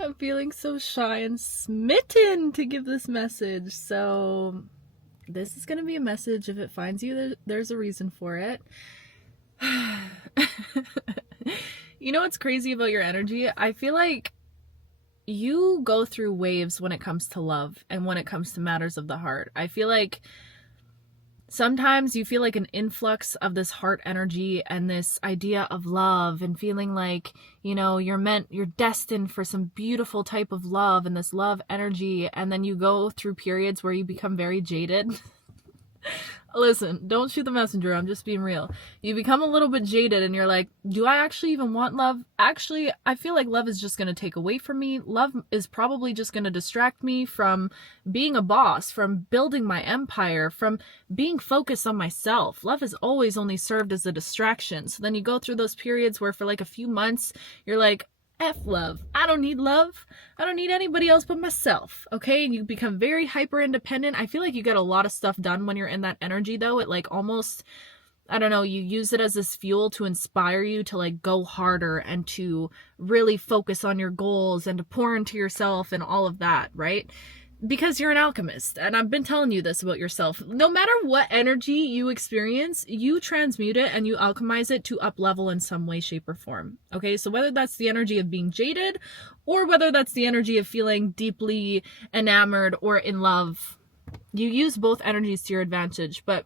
I'm feeling so shy and smitten to give this message. So, this is going to be a message. If it finds you, there's a reason for it. You know what's crazy about your energy? I feel like you go through waves when it comes to love and when it comes to matters of the heart. I feel like sometimes you feel like an influx of this heart energy and this idea of love and feeling like, you're destined for some beautiful type of love and this love energy. And then you go through periods where you become very jaded. Listen, don't shoot the messenger. I'm just being real. You become a little bit jaded and you're like, do I actually even want love? Actually, I feel like love is just going to take away from me. Love is probably just going to distract me from being a boss, from building my empire, from being focused on myself. Love has always only served as a distraction. So then you go through those periods where for like a few months, you're like, F love. I don't need love. I don't need anybody else but myself. Okay? And you become very hyper independent. I feel like you get a lot of stuff done when you're in that energy though. It like almost, I don't know, you use it as this fuel to inspire you to like go harder and to really focus on your goals and to pour into yourself and all of that, right? Because you're an alchemist, and I've been telling you this about yourself. No matter what energy you experience, you transmute it and you alchemize it to up level in some way, shape, or form. Okay, so whether that's the energy of being jaded or whether that's the energy of feeling deeply enamored or in love, you use both energies to your advantage. But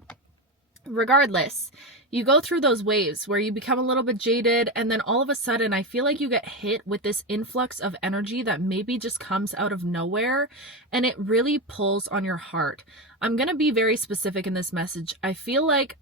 regardless, you go through those waves where you become a little bit jaded, and then all of a sudden I feel like you get hit with this influx of energy that maybe just comes out of nowhere, and it really pulls on your heart. I'm going to be very specific in this message. I feel like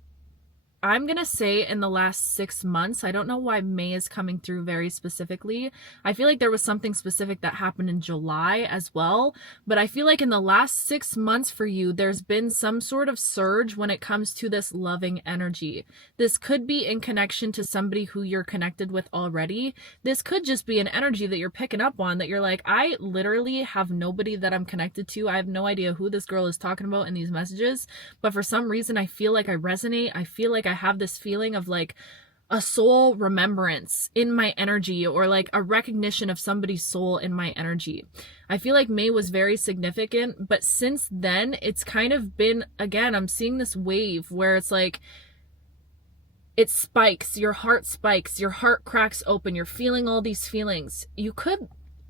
I'm going to say in the last 6 months, I don't know why May is coming through very specifically. I feel like there was something specific that happened in July as well. But I feel like in the last 6 months for you, there's been some sort of surge when it comes to this loving energy. This could be in connection to somebody who you're connected with already. This could just be an energy that you're picking up on that you're like, I literally have nobody that I'm connected to. I have no idea who this girl is talking about in these messages. But for some reason, I feel like I resonate. I feel like I have this feeling of like a soul remembrance in my energy, or like a recognition of somebody's soul in my energy. I feel like May was very significant, but since then it's kind of been, again, I'm seeing this wave where it's like it spikes, your heart cracks open, you're feeling all these feelings. You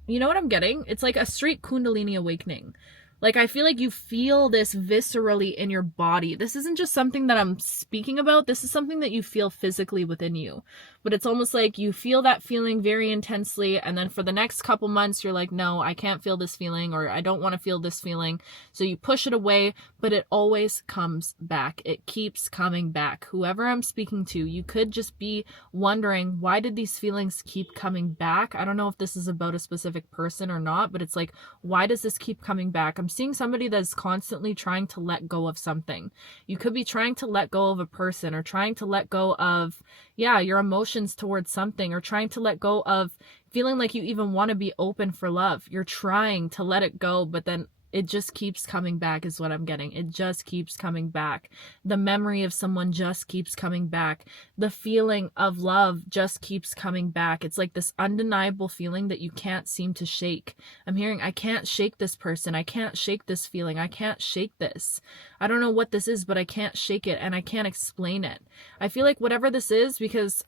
know what I'm getting? It's like a straight Kundalini awakening. Like, I feel like you feel this viscerally in your body. This isn't just something that I'm speaking about. This is something that you feel physically within you. But it's almost like you feel that feeling very intensely, and then for the next couple months, you're like, no, I can't feel this feeling, or I don't want to feel this feeling. So you push it away, but it always comes back. It keeps coming back. Whoever I'm speaking to, you could just be wondering, why did these feelings keep coming back? I don't know if this is about a specific person or not, but it's like, why does this keep coming back? I'm seeing somebody that's constantly trying to let go of something. You could be trying to let go of a person, or trying to let go of, your emotions towards something, or trying to let go of feeling like you even want to be open for love. You're trying to let it go, but then it just keeps coming back is what I'm getting. It just keeps coming back. The memory of someone just keeps coming back. The feeling of love just keeps coming back. It's like this undeniable feeling that you can't seem to shake. I'm hearing, I can't shake this person. I can't shake this feeling. I can't shake this. I don't know what this is, but I can't shake it, and I can't explain it. I feel like whatever this is, because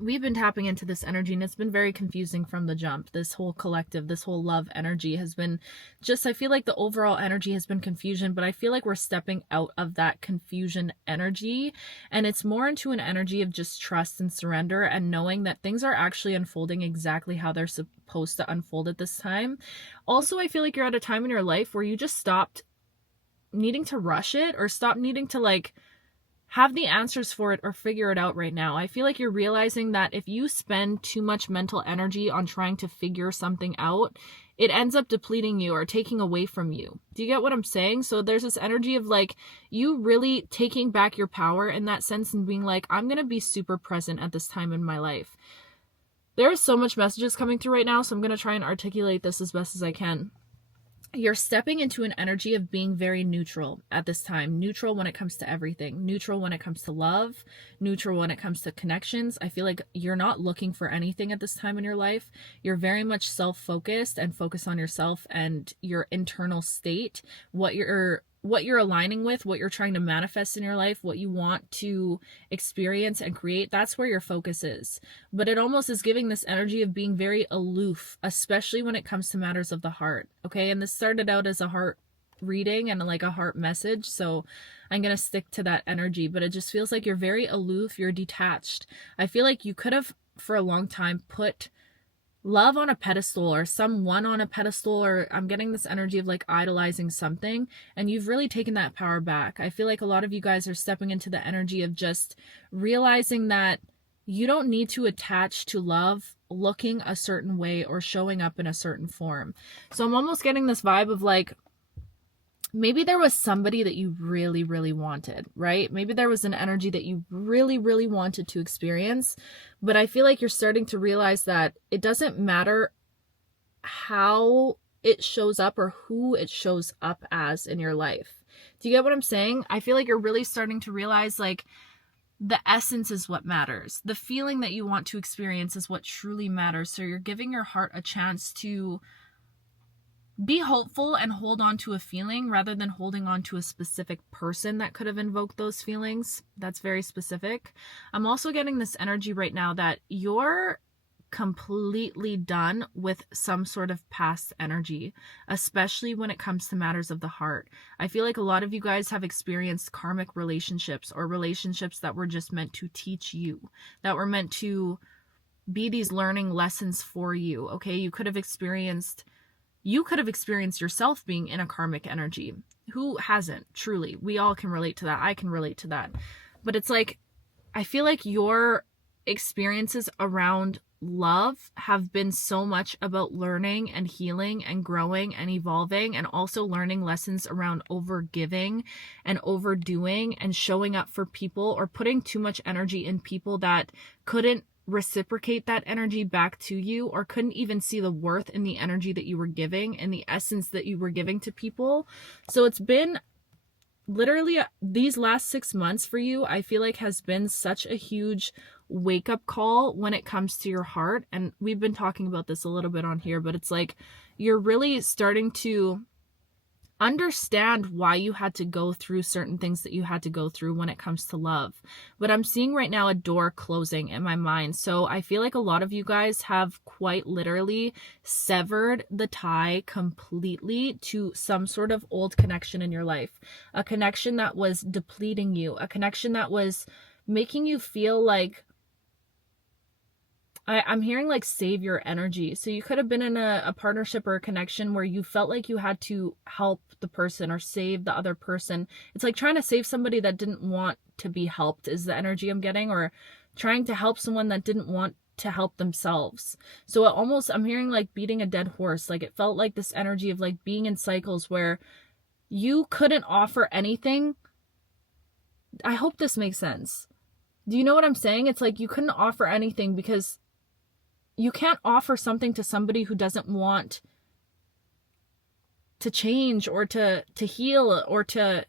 we've been tapping into this energy and it's been very confusing from the jump. This whole collective, this whole love energy has been just, I feel like the overall energy has been confusion, but I feel like we're stepping out of that confusion energy, and it's more into an energy of just trust and surrender and knowing that things are actually unfolding exactly how they're supposed to unfold at this time. Also, I feel like you're at a time in your life where you just stopped needing to rush it, or stop needing to like have the answers for it or figure it out right now. I feel like you're realizing that if you spend too much mental energy on trying to figure something out, it ends up depleting you or taking away from you. Do you get what I'm saying? So there's this energy of like you really taking back your power in that sense and being like, I'm going to be super present at this time in my life. There is so much messages coming through right now, so I'm going to try and articulate this as best as I can. you're stepping into an energy of being very neutral at this time. Neutral when it comes to everything. Neutral when it comes to love. Neutral when it comes to connections. I feel like you're not looking for anything at this time in your life. You're very much self-focused and focus on yourself and your internal state, what you're aligning with, what you're trying to manifest in your life, what you want to experience and create. That's where your focus is. But it almost is giving this energy of being very aloof, especially when it comes to matters of the heart. Okay. And this started out as a heart reading and like a heart message. So I'm going to stick to that energy, but it just feels like you're very aloof. You're detached. I feel like you could have for a long time put love on a pedestal or someone on a pedestal, or I'm getting this energy of like idolizing something, and you've really taken that power back. I feel like a lot of you guys are stepping into the energy of just realizing that you don't need to attach to love looking a certain way or showing up in a certain form. So I'm almost getting this vibe of like, maybe there was somebody that you really, really wanted, right? Maybe there was an energy that you really, really wanted to experience. But I feel like you're starting to realize that it doesn't matter how it shows up or who it shows up as in your life. Do you get what I'm saying? I feel like you're really starting to realize like the essence is what matters. The feeling that you want to experience is what truly matters. So you're giving your heart a chance to be hopeful and hold on to a feeling rather than holding on to a specific person that could have invoked those feelings. That's very specific. I'm also getting this energy right now that you're completely done with some sort of past energy, especially when it comes to matters of the heart. I feel like a lot of you guys have experienced karmic relationships or relationships that were just meant to teach you, that were meant to be these learning lessons for you. Okay, you could have experienced yourself being in a karmic energy. Who hasn't? Truly, we all can relate to that. I can relate to that. But it's like, I feel like your experiences around love have been so much about learning and healing and growing and evolving, and also learning lessons around overgiving and overdoing and showing up for people, or putting too much energy in people that couldn't reciprocate that energy back to you, or couldn't even see the worth in the energy that you were giving and the essence that you were giving to people. So it's been literally these last 6 months for you, I feel like has been such a huge wake up call when it comes to your heart. And we've been talking about this a little bit on here, but it's like you're really starting to understand why you had to go through certain things that you had to go through when it comes to love. But I'm seeing right now a door closing in my mind. So I feel like a lot of you guys have quite literally severed the tie completely to some sort of old connection in your life. A connection that was depleting you, a connection that was making you feel like, I'm hearing like savior energy. So you could have been in a partnership or a connection where you felt like you had to help the person or save the other person. It's like trying to save somebody that didn't want to be helped is the energy I'm getting, or trying to help someone that didn't want to help themselves. So I'm hearing like beating a dead horse. Like it felt like this energy of like being in cycles where you couldn't offer anything. I hope this makes sense. Do you know what I'm saying? It's like you couldn't offer anything because you can't offer something to somebody who doesn't want to change or to heal or to,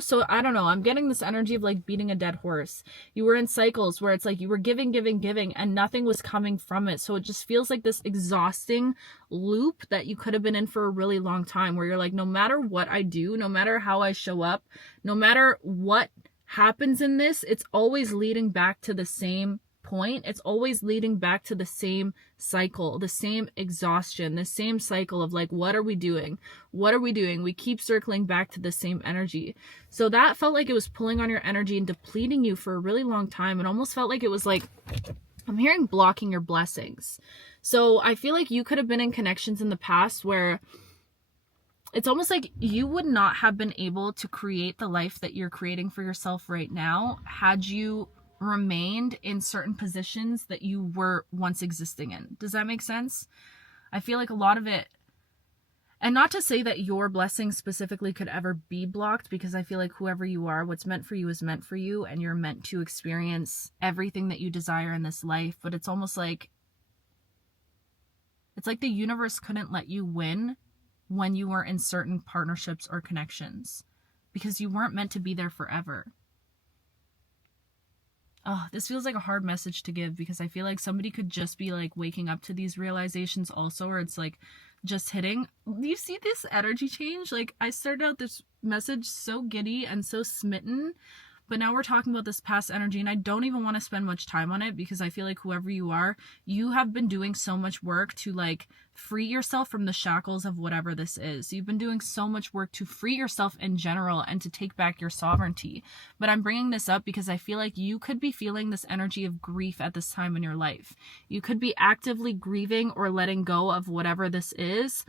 so I don't know. I'm getting this energy of like beating a dead horse. You were in cycles where it's like you were giving, and nothing was coming from it. So it just feels like this exhausting loop that you could have been in for a really long time, where you're like, no matter what I do, no matter how I show up, no matter what happens in this, it's always leading back to the same point. It's always leading back to the same cycle, the same exhaustion, the same cycle of like, what are we doing? What are we doing? We keep circling back to the same energy. So that felt like it was pulling on your energy and depleting you for a really long time. It almost felt like it was like, I'm hearing blocking your blessings. So I feel like you could have been in connections in the past where it's almost like you would not have been able to create the life that you're creating for yourself right now had you remained in certain positions that you were once existing in. Does that make sense? I feel like a lot of it, and not to say that your blessing specifically could ever be blocked, because I feel like whoever you are, what's meant for you is meant for you, and you're meant to experience everything that you desire in this life. But it's like the universe couldn't let you win when you were in certain partnerships or connections, because you weren't meant to be there forever. Oh, this feels like a hard message to give, because I feel like somebody could just be like waking up to these realizations also, or it's like just hitting. You see this energy change? Like, I started out this message so giddy and so smitten, but now we're talking about this past energy, and I don't even want to spend much time on it, because I feel like whoever you are, you have been doing so much work to like free yourself from the shackles of whatever this is. You've been doing so much work to free yourself in general and to take back your sovereignty. But I'm bringing this up because I feel like you could be feeling this energy of grief at this time in your life. You could be actively grieving or letting go of whatever this is,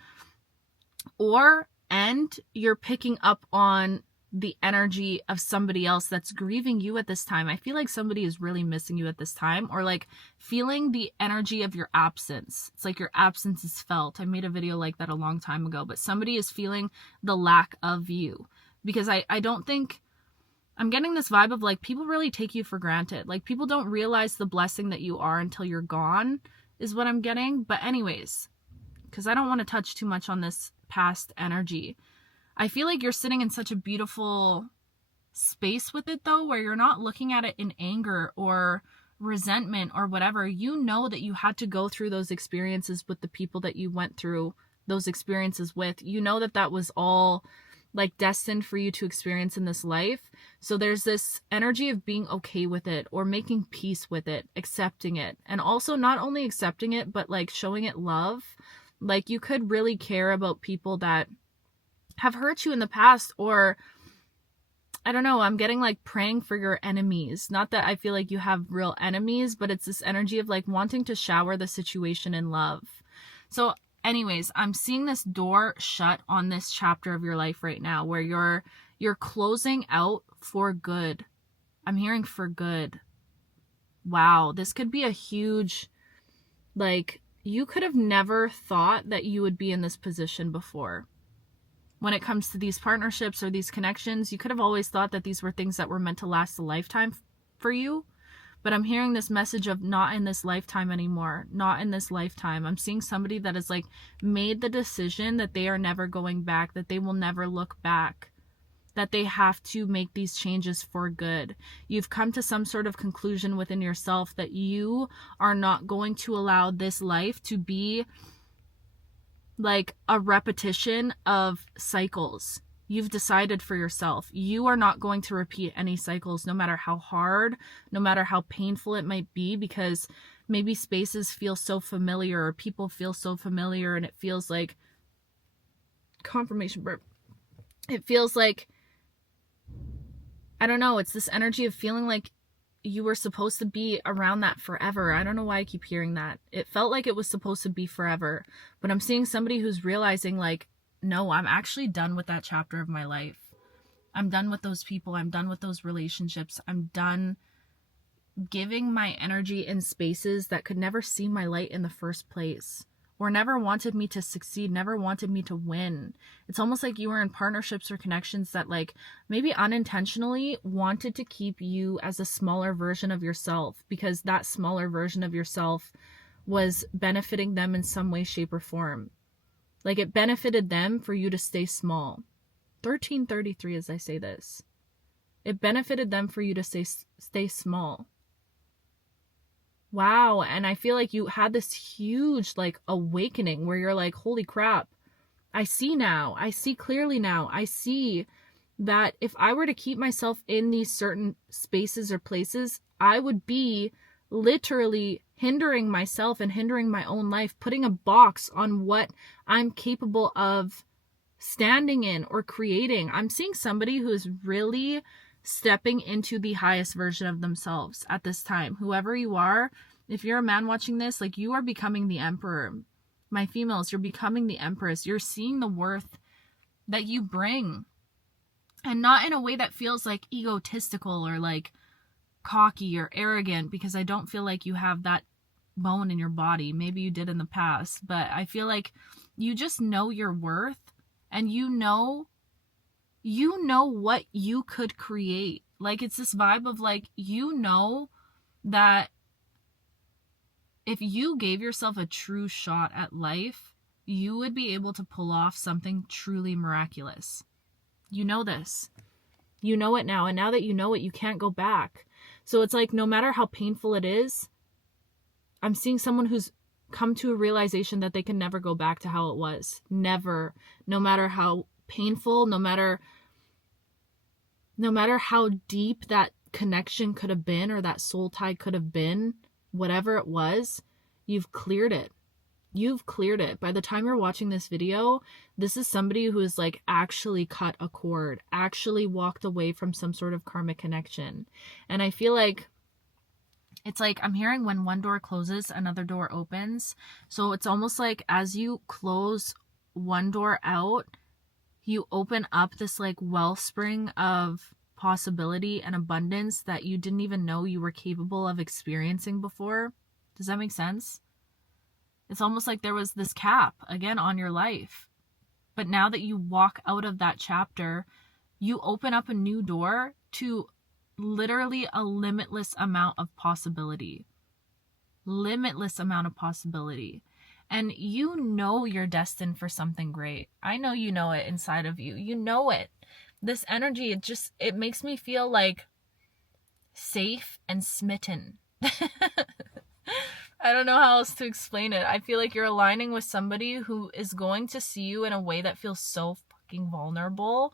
and you're picking up on the energy of somebody else that's grieving you at this time. I feel like somebody is really missing you at this time, or like feeling the energy of your absence. It's like your absence is felt. I made a video like that a long time ago, but somebody is feeling the lack of you, because I don't think, I'm getting this vibe of like people really take you for granted. Like people don't realize the blessing that you are until you're gone, is what I'm getting. But anyways, because I don't want to touch too much on this past energy, I feel like you're sitting in such a beautiful space with it though, where you're not looking at it in anger or resentment or whatever. You know that you had to go through those experiences with the people that you went through those experiences with. You know that that was all like destined for you to experience in this life. So there's this energy of being okay with it, or making peace with it, accepting it, and also not only accepting it, but like showing it love. Like you could really care about people that have hurt you in the past, or I don't know, I'm getting like praying for your enemies. Not that I feel like you have real enemies, but it's this energy of like wanting to shower the situation in love. So anyways, I'm seeing this door shut on this chapter of your life right now, where you're closing out for good. I'm hearing for good. Wow, this could be a huge, like, you could have never thought that you would be in this position before. When it comes to these partnerships or these connections, you could have always thought that these were things that were meant to last a lifetime for you. But I'm hearing this message of not in this lifetime anymore. Not in this lifetime. I'm seeing somebody that has like made the decision that they are never going back, that they will never look back, that they have to make these changes for good. You've come to some sort of conclusion within yourself that you are not going to allow this life to be like a repetition of cycles. You've decided for yourself. You are not going to repeat any cycles, no matter how hard, no matter how painful it might be, because maybe spaces feel so familiar, or people feel so familiar, and it feels like confirmation burp. It feels like, I don't know, it's this energy of feeling like you were supposed to be around that forever. I don't know why I keep hearing that. It felt like it was supposed to be forever, but I'm seeing somebody who's realizing like, no, I'm actually done with that chapter of my life. I'm done with those people. I'm done with those relationships. I'm done giving my energy in spaces that could never see my light in the first place, or never wanted me to succeed, never wanted me to win. It's almost like you were in partnerships or connections that like maybe unintentionally wanted to keep you as a smaller version of yourself, because that smaller version of yourself was benefiting them in some way, shape, or form. Like it benefited them for you to stay small. 1333 as I say this. It benefited them for you to stay small. Wow. And I feel like you had this huge like awakening where you're like, holy crap, I see now. I see clearly now. I see that if I were to keep myself in these certain spaces or places, I would be literally hindering myself and hindering my own life, putting a box on what I'm capable of standing in or creating. I'm seeing somebody who is really stepping into the highest version of themselves at this time. Whoever you are, if you're a man watching this, like you are becoming the emperor. My females, you're becoming the empress. You're seeing the worth that you bring, and not in a way that feels like egotistical or like cocky or arrogant, because I don't feel like you have that bone in your body. Maybe you did in the past, but I feel like you just know your worth, and you know what you could create. Like it's this vibe of like, you know that if you gave yourself a true shot at life, you would be able to pull off something truly miraculous. You know this. You know it now. And now that you know it, you can't go back. So it's like, no matter how painful it is, I'm seeing someone who's come to a realization that they can never go back to how it was. Never. No matter how painful, no matter how deep that connection could have been or that soul tie could have been, whatever it was, you've cleared it. You've cleared it. By the time you're watching this video, this is somebody who is like actually cut a cord, actually walked away from some sort of karmic connection. And I feel like it's like I'm hearing when one door closes, another door opens. So it's almost like as you close one door out, you open up this like wellspring of possibility and abundance that you didn't even know you were capable of experiencing before. Does that make sense? It's almost like there was this cap, again, on your life. But now that you walk out of that chapter, you open up a new door to literally a limitless amount of possibility. Limitless amount of possibility. And you know you're destined for something great. I know you know it inside of you. You know it. This energy, it makes me feel like safe and smitten. I don't know how else to explain it. I feel like you're aligning with somebody who is going to see you in a way that feels so fucking vulnerable,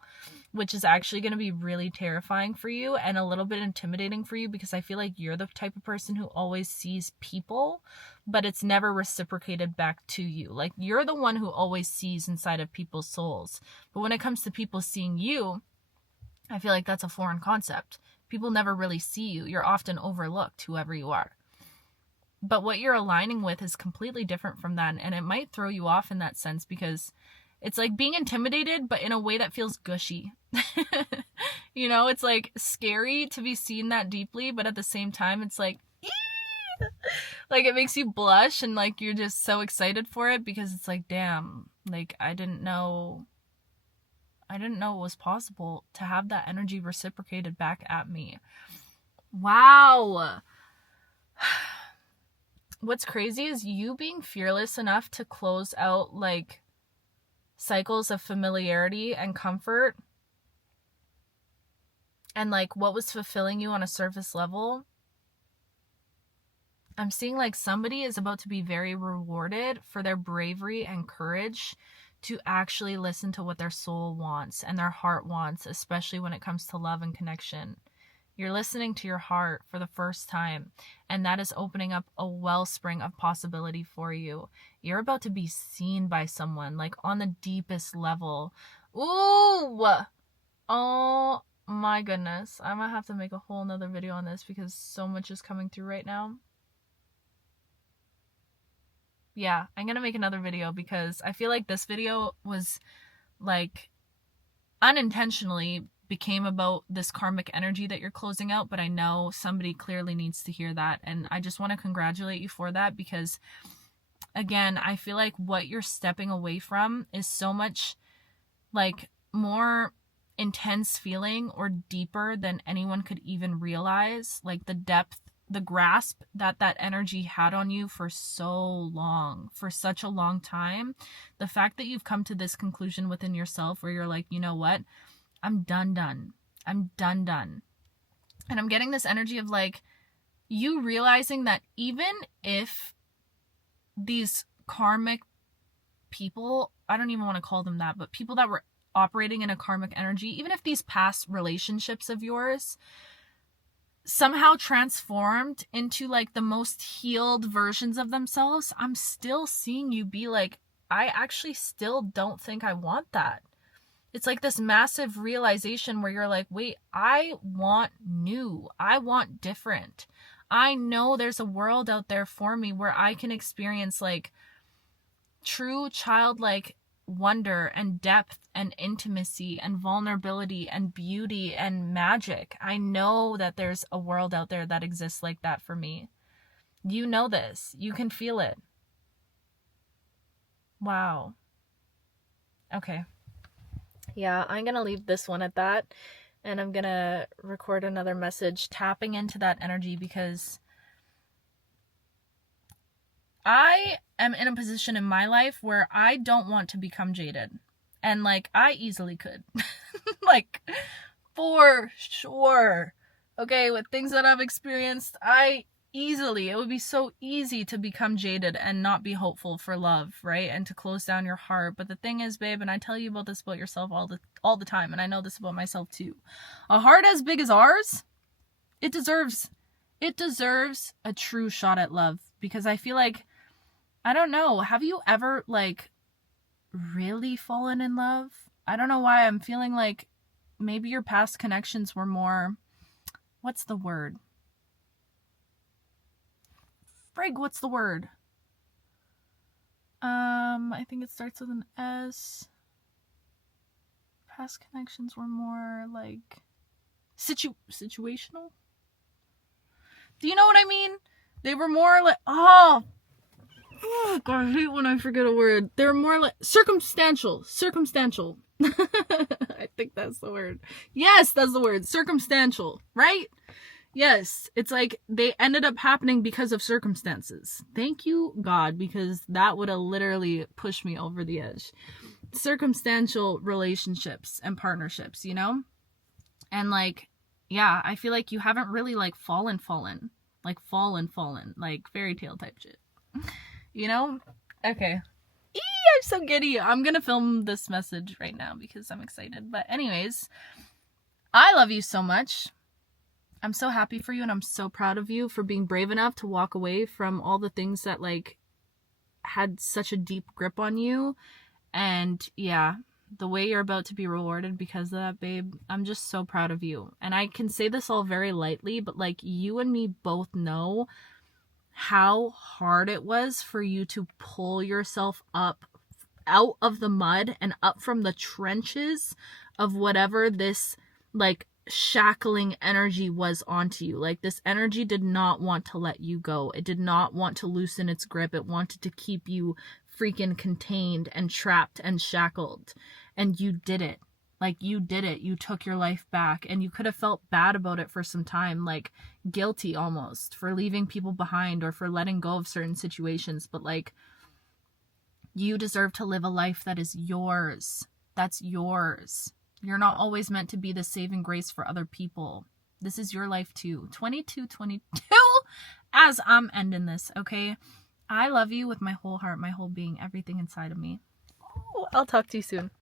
which is actually going to be really terrifying for you and a little bit intimidating for you, because I feel like you're the type of person who always sees people, but it's never reciprocated back to you. Like, you're the one who always sees inside of people's souls. But when it comes to people seeing you, I feel like that's a foreign concept. People never really see you. You're often overlooked, whoever you are. But what you're aligning with is completely different from that. And it might throw you off in that sense, because it's like being intimidated, but in a way that feels gushy. You know, it's like scary to be seen that deeply, but at the same time, it's like, like it makes you blush and like you're just so excited for it, because it's like, damn, like I didn't know it was possible to have that energy reciprocated back at me. Wow. What's crazy is you being fearless enough to close out like cycles of familiarity and comfort and like what was fulfilling you on a surface level. I'm seeing like somebody is about to be very rewarded for their bravery and courage to actually listen to what their soul wants and their heart wants, especially when it comes to love and connection. You're listening to your heart for the first time, and that is opening up a wellspring of possibility for you. You're about to be seen by someone, like on the deepest level. Ooh! Oh my goodness. I might have to make a whole nother video on this because so much is coming through right now. Yeah, I'm gonna make another video because I feel like this video was like unintentionally became about this karmic energy that you're closing out, but I know somebody clearly needs to hear that, and I just want to congratulate you for that, because again, I feel like what you're stepping away from is so much like more intense feeling or deeper than anyone could even realize. Like the depth, the grasp that energy had on you for so long, for such a long time. The fact that you've come to this conclusion within yourself where you're like, you know what? I'm done. I'm done. And I'm getting this energy of like you realizing that even if these karmic people, I don't even want to call them that, but people that were operating in a karmic energy, even if these past relationships of yours somehow transformed into like the most healed versions of themselves, I'm still seeing you be like, I actually still don't think I want that. It's like this massive realization where you're like, wait, I want new. I want different. I know there's a world out there for me where I can experience like true childlike wonder and depth and intimacy and vulnerability and beauty and magic. I know that there's a world out there that exists like that for me. You know this. You can feel it. Wow. Okay. Yeah, I'm going to leave this one at that, and I'm going to record another message tapping into that energy, because I am in a position in my life where I don't want to become jaded. And like, I easily could. Like, for sure. Okay, with things that I've experienced, it would be so easy to become jaded and not be hopeful for love, right? And to close down your heart. But the thing is, babe, and I tell you about this about yourself all the time, and I know this about myself too. A heart as big as ours, it deserves a true shot at love. Because I feel like, I don't know, have you ever like really fallen in love? I don't know why I'm feeling like maybe your past connections were more, what's the word? Frig, what's the word? I think it starts with an S. Past connections were more like situational. Do you know what I mean? They were more like, oh God, I hate when I forget a word. They're more like circumstantial. I think that's the word. Yes, that's the word. Circumstantial, right? Yes, it's like they ended up happening because of circumstances. Thank you, God, because that would have literally pushed me over the edge. Circumstantial relationships and partnerships, you know? And like, yeah, I feel like you haven't really like fallen, like fairy tale type shit. You know? Okay. I'm so giddy. I'm gonna film this message right now because I'm excited. But anyways, I love you so much. I'm so happy for you, and I'm so proud of you for being brave enough to walk away from all the things that like had such a deep grip on you. And yeah, the way you're about to be rewarded because of that, babe, I'm just so proud of you. And I can say this all very lightly, but like, you and me both know how hard it was for you to pull yourself up out of the mud and up from the trenches of whatever this like shackling energy was onto you. Like, this energy did not want to let you go. It did not want to loosen its grip. It wanted to keep you freaking contained and trapped and shackled. And you did it. Like, you did it. You took your life back, and you could have felt bad about it for some time, like guilty almost for leaving people behind or for letting go of certain situations. But like, you deserve to live a life that is yours. That's yours. You're not always meant to be the saving grace for other people. This is your life too. 22 as I'm ending this, okay? I love you with my whole heart, my whole being, everything inside of me. I'll talk to you soon.